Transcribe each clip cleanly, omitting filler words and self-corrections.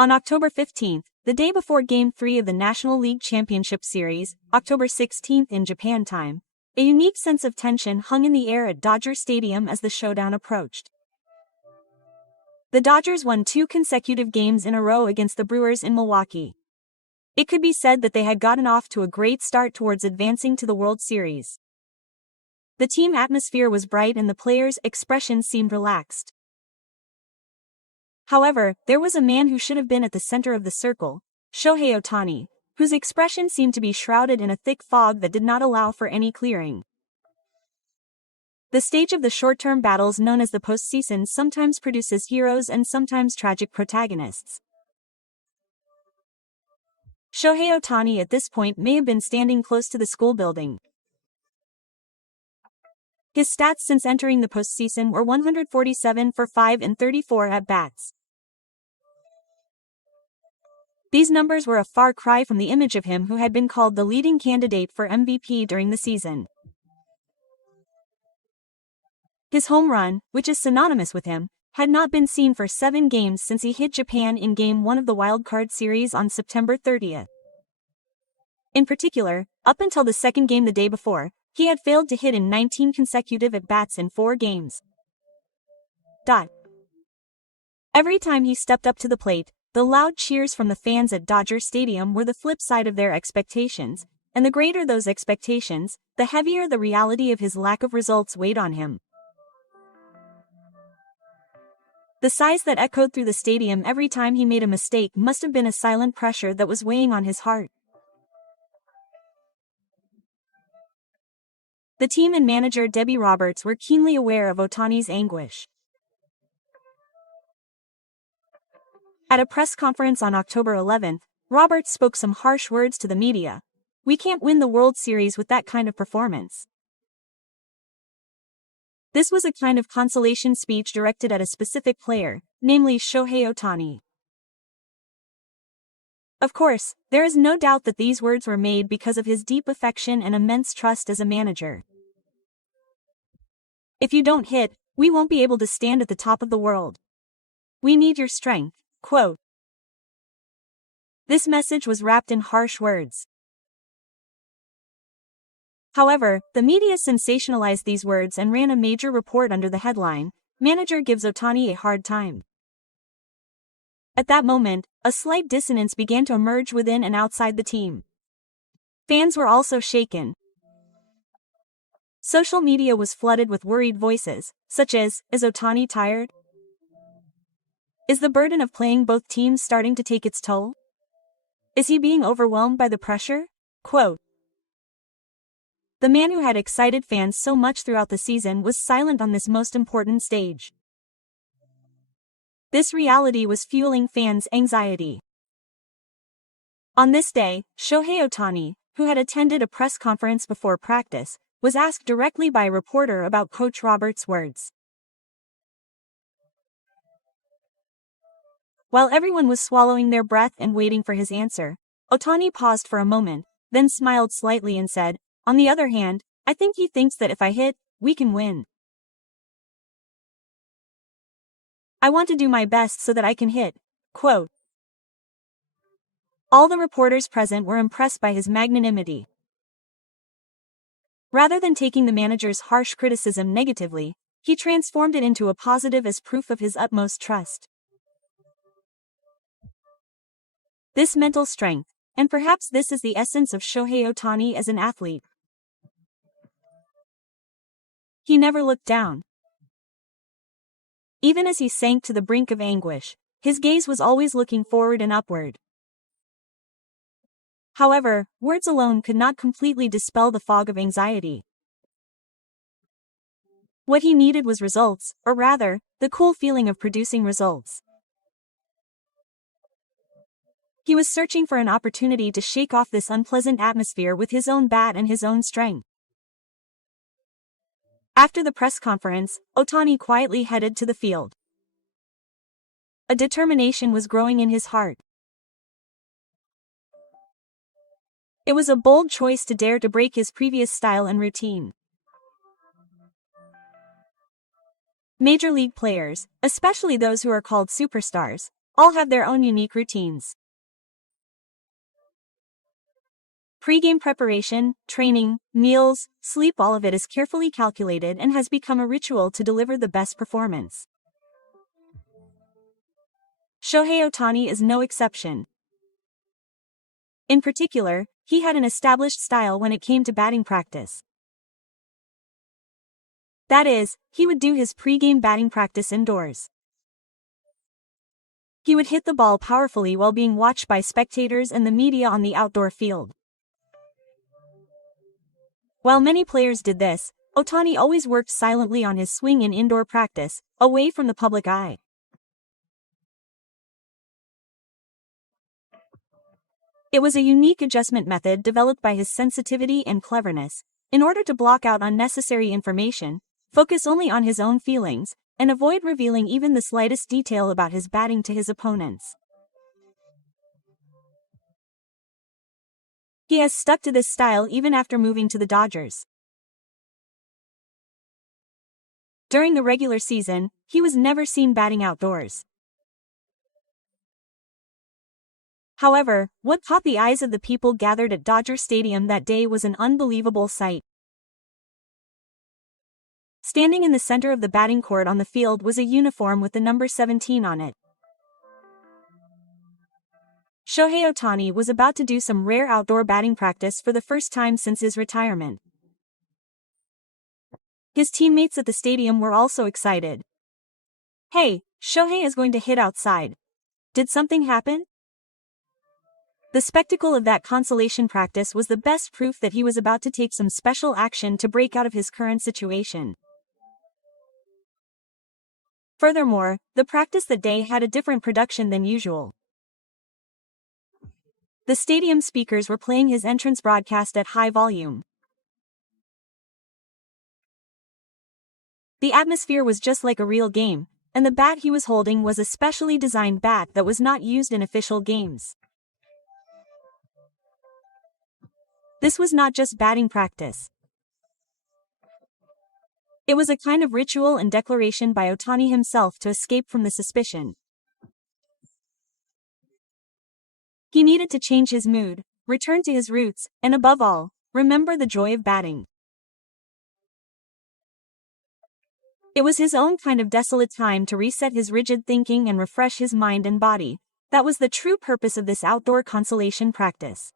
On October 15th, the day before Game 3 of the National League Championship Series, October 16th in Japan time, a unique sense of tension hung in the air at Dodger Stadium as the showdown approached. The Dodgers won 2 consecutive games in a row against the Brewers in Milwaukee. It could be said that they had gotten off to a great start towards advancing to the World Series. The team atmosphere was bright and the players' expressions seemed relaxed. However, there was a man who should have been at the center of the circle, Shohei Ohtani, whose expression seemed to be shrouded in a thick fog that did not allow for any clearing. The stage of the short-term battles known as the postseason sometimes produces heroes and sometimes tragic protagonists. Shohei Ohtani at this point may have been standing close to the school building. His stats since entering the postseason were 147 for 5 and 34 at-bats. These numbers were a far cry from the image of him who had been called the leading candidate for MVP during the season. His home run, which is synonymous with him, had not been seen for 7 games since he hit Japan in Game 1 of the Wild Card Series on September 30th. In particular, up until the second game the day before, he had failed to hit in 19 consecutive at-bats in 4 games. Every time he stepped up to the plate, the loud cheers from the fans at Dodger Stadium were the flip side of their expectations, and the greater those expectations, the heavier the reality of his lack of results weighed on him. The sighs that echoed through the stadium every time he made a mistake must have been a silent pressure that was weighing on his heart. The team and manager Debbie Roberts were keenly aware of Ohtani's anguish. At a press conference on October 11th, Roberts spoke some harsh words to the media. "We can't win the World Series with that kind of performance." This was a kind of consolation speech directed at a specific player, namely Shohei Ohtani. Of course, there is no doubt that these words were made because of his deep affection and immense trust as a manager. "If you don't hit, we won't be able to stand at the top of the world. We need your strength," quote. This message was wrapped in harsh words. However, the media sensationalized these words and ran a major report under the headline, "Manager gives Ohtani a hard time." At that moment, a slight dissonance began to emerge within and outside the team. Fans were also shaken. Social media was flooded with worried voices, such as, "Is Ohtani tired? Is the burden of playing both teams starting to take its toll? Is he being overwhelmed by the pressure?" Quote. The man who had excited fans so much throughout the season was silent on this most important stage. This reality was fueling fans' anxiety. On this day, Shohei Ohtani, who had attended a press conference before practice, was asked directly by a reporter about Coach Roberts' words. While everyone was swallowing their breath and waiting for his answer, Ohtani paused for a moment, then smiled slightly and said, "On the other hand, I think he thinks that if I hit, we can win. I want to do my best so that I can hit." Quote. All the reporters present were impressed by his magnanimity. Rather than taking the manager's harsh criticism negatively, he transformed it into a positive as proof of his utmost trust. This mental strength, and perhaps this is the essence of Shohei Ohtani as an athlete. He never looked down. Even as he sank to the brink of anguish, his gaze was always looking forward and upward. However, words alone could not completely dispel the fog of anxiety. What he needed was results, or rather, the cool feeling of producing results. He was searching for an opportunity to shake off this unpleasant atmosphere with his own bat and his own strength. After the press conference, Ohtani quietly headed to the field. A determination was growing in his heart. It was a bold choice to dare to break his previous style and routine. Major league players, especially those who are called superstars, all have their own unique routines. Pre-game preparation, training, meals, sleep, all of it is carefully calculated and has become a ritual to deliver the best performance. Shohei Ohtani is no exception. In particular, he had an established style when it came to batting practice. That is, he would do his pre-game batting practice indoors. He would hit the ball powerfully while being watched by spectators and the media on the outdoor field. While many players did this, Ohtani always worked silently on his swing in indoor practice, away from the public eye. It was a unique adjustment method developed by his sensitivity and cleverness, in order to block out unnecessary information, focus only on his own feelings, and avoid revealing even the slightest detail about his batting to his opponents. He has stuck to this style even after moving to the Dodgers. During the regular season, he was never seen batting outdoors. However, what caught the eyes of the people gathered at Dodger Stadium that day was an unbelievable sight. Standing in the center of the batting court on the field was a uniform with the number 17 on it. Shohei Ohtani was about to do some rare outdoor batting practice for the first time since his retirement. His teammates at the stadium were also excited. "Hey, Shohei is going to hit outside. Did something happen?" The spectacle of that consolation practice was the best proof that he was about to take some special action to break out of his current situation. Furthermore, the practice that day had a different production than usual. The stadium speakers were playing his entrance broadcast at high volume. The atmosphere was just like a real game, and the bat he was holding was a specially designed bat that was not used in official games. This was not just batting practice. It was a kind of ritual and declaration by Ohtani himself to escape from the suspicion. He needed to change his mood, return to his roots, and above all, remember the joy of batting. It was his own kind of desolate time to reset his rigid thinking and refresh his mind and body. That was the true purpose of this outdoor consolation practice.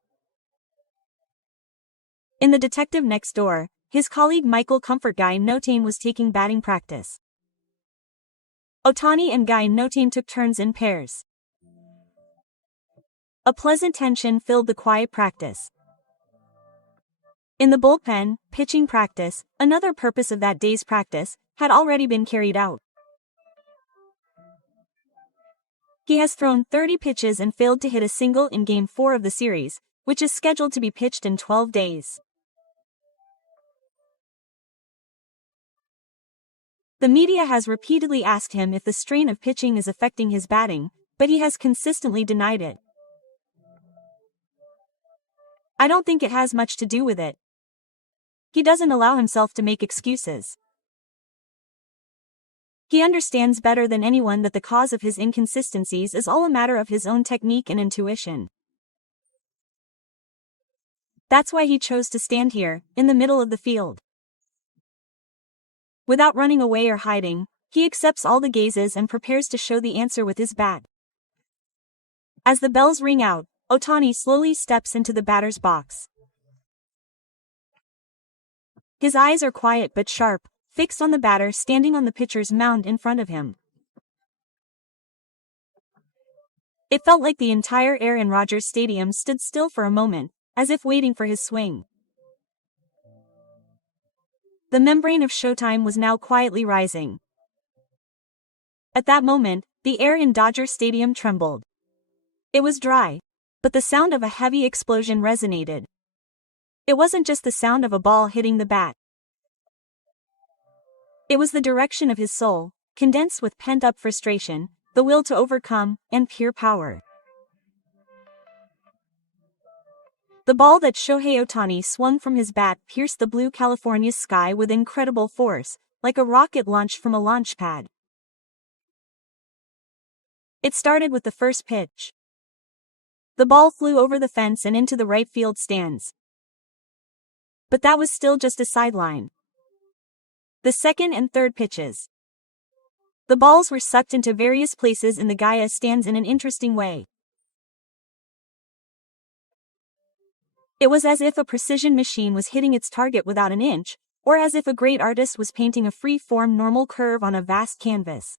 In the detective next door, his colleague Michael Comfort Guy Notane was taking batting practice. Ohtani and Guy Notane took turns in pairs. A pleasant tension filled the quiet practice. In the bullpen, pitching practice, another purpose of that day's practice, had already been carried out. He has thrown 30 pitches and failed to hit a single in Game 4 of the series, which is scheduled to be pitched in 12 days. The media has repeatedly asked him if the strain of pitching is affecting his batting, but he has consistently denied it. "I don't think it has much to do with it." He doesn't allow himself to make excuses. He understands better than anyone that the cause of his inconsistencies is all a matter of his own technique and intuition. That's why he chose to stand here, in the middle of the field. Without running away or hiding, he accepts all the gazes and prepares to show the answer with his bat. As the bells ring out, Ohtani slowly steps into the batter's box. His eyes are quiet but sharp, fixed on the batter standing on the pitcher's mound in front of him. It felt like the entire air in Rogers Stadium stood still for a moment, as if waiting for his swing. The membrane of showtime was now quietly rising. At that moment, the air in Dodger Stadium trembled. It was dry, but the sound of a heavy explosion resonated. It wasn't just the sound of a ball hitting the bat. It was the direction of his soul, condensed with pent-up frustration, the will to overcome, and pure power. The ball that Shohei Ohtani swung from his bat pierced the blue California sky with incredible force, like a rocket launched from a launch pad. It started with the first pitch. The ball flew over the fence and into the right field stands. But that was still just a sideline. The second and third pitches. The balls were sucked into various places in the Gaia stands in an interesting way. It was as if a precision machine was hitting its target without an inch, or as if a great artist was painting a free-form normal curve on a vast canvas.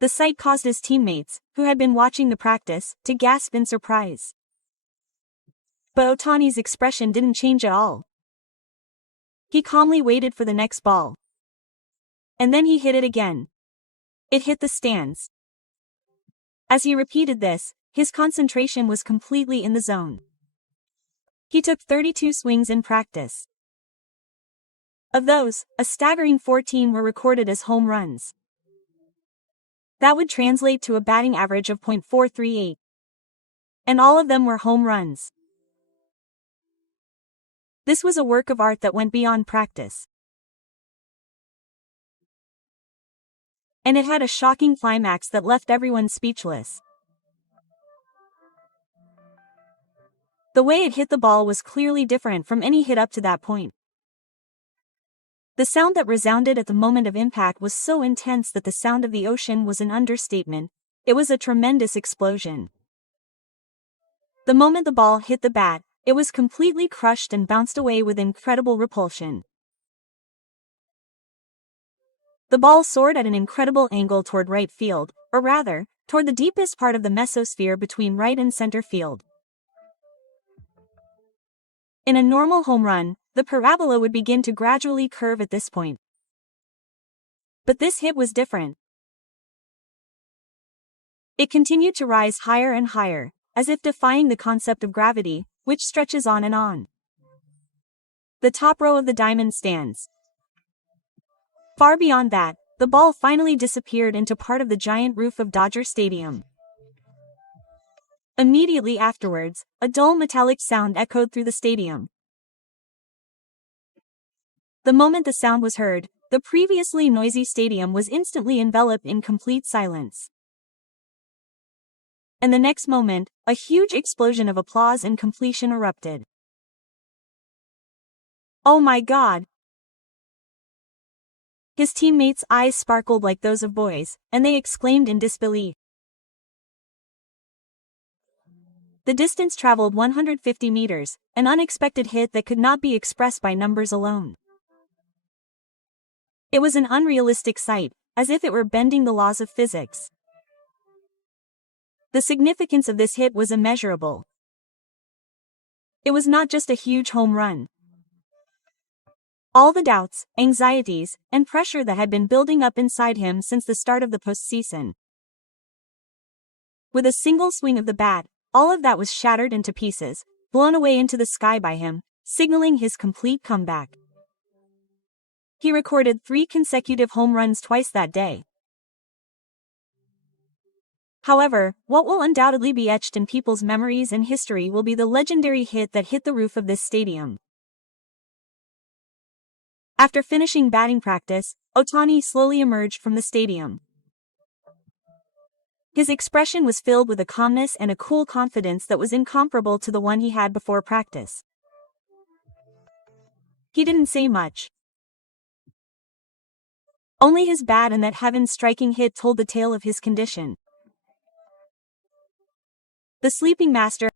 The sight caused his teammates, who had been watching the practice, to gasp in surprise. But Ohtani's expression didn't change at all. He calmly waited for the next ball. And then he hit it again. It hit the stands. As he repeated this, his concentration was completely in the zone. He took 32 swings in practice. Of those, a staggering 14 were recorded as home runs. That would translate to a batting average of .438. And all of them were home runs. This was a work of art that went beyond practice. And it had a shocking climax that left everyone speechless. The way it hit the ball was clearly different from any hit up to that point. The sound that resounded at the moment of impact was so intense that the sound of the ocean was an understatement. It was a tremendous explosion. The moment the ball hit the bat, it was completely crushed and bounced away with incredible repulsion. The ball soared at an incredible angle toward right field, or rather, toward the deepest part of the mesosphere between right and center field. In a normal home run, the parabola would begin to gradually curve at this point. But this hit was different. It continued to rise higher and higher, as if defying the concept of gravity, which stretches on and on. The top row of the diamond stands. Far beyond that, the ball finally disappeared into part of the giant roof of Dodger Stadium. Immediately afterwards, a dull metallic sound echoed through the stadium. The moment the sound was heard, the previously noisy stadium was instantly enveloped in complete silence. And the next moment, a huge explosion of applause and completion erupted. "Oh my God!" His teammates' eyes sparkled like those of boys, and they exclaimed in disbelief. The distance traveled 150 meters, an unexpected hit that could not be expressed by numbers alone. It was an unrealistic sight, as if it were bending the laws of physics. The significance of this hit was immeasurable. It was not just a huge home run. All the doubts, anxieties, and pressure that had been building up inside him since the start of the postseason. With a single swing of the bat, all of that was shattered into pieces, blown away into the sky by him, signaling his complete comeback. He recorded 3 consecutive home runs twice that day. However, what will undoubtedly be etched in people's memories and history will be the legendary hit that hit the roof of this stadium. After finishing batting practice, Ohtani slowly emerged from the stadium. His expression was filled with a calmness and a cool confidence that was incomparable to the one he had before practice. He didn't say much. Only his bat and that heaven-striking hit told the tale of his condition. The sleeping master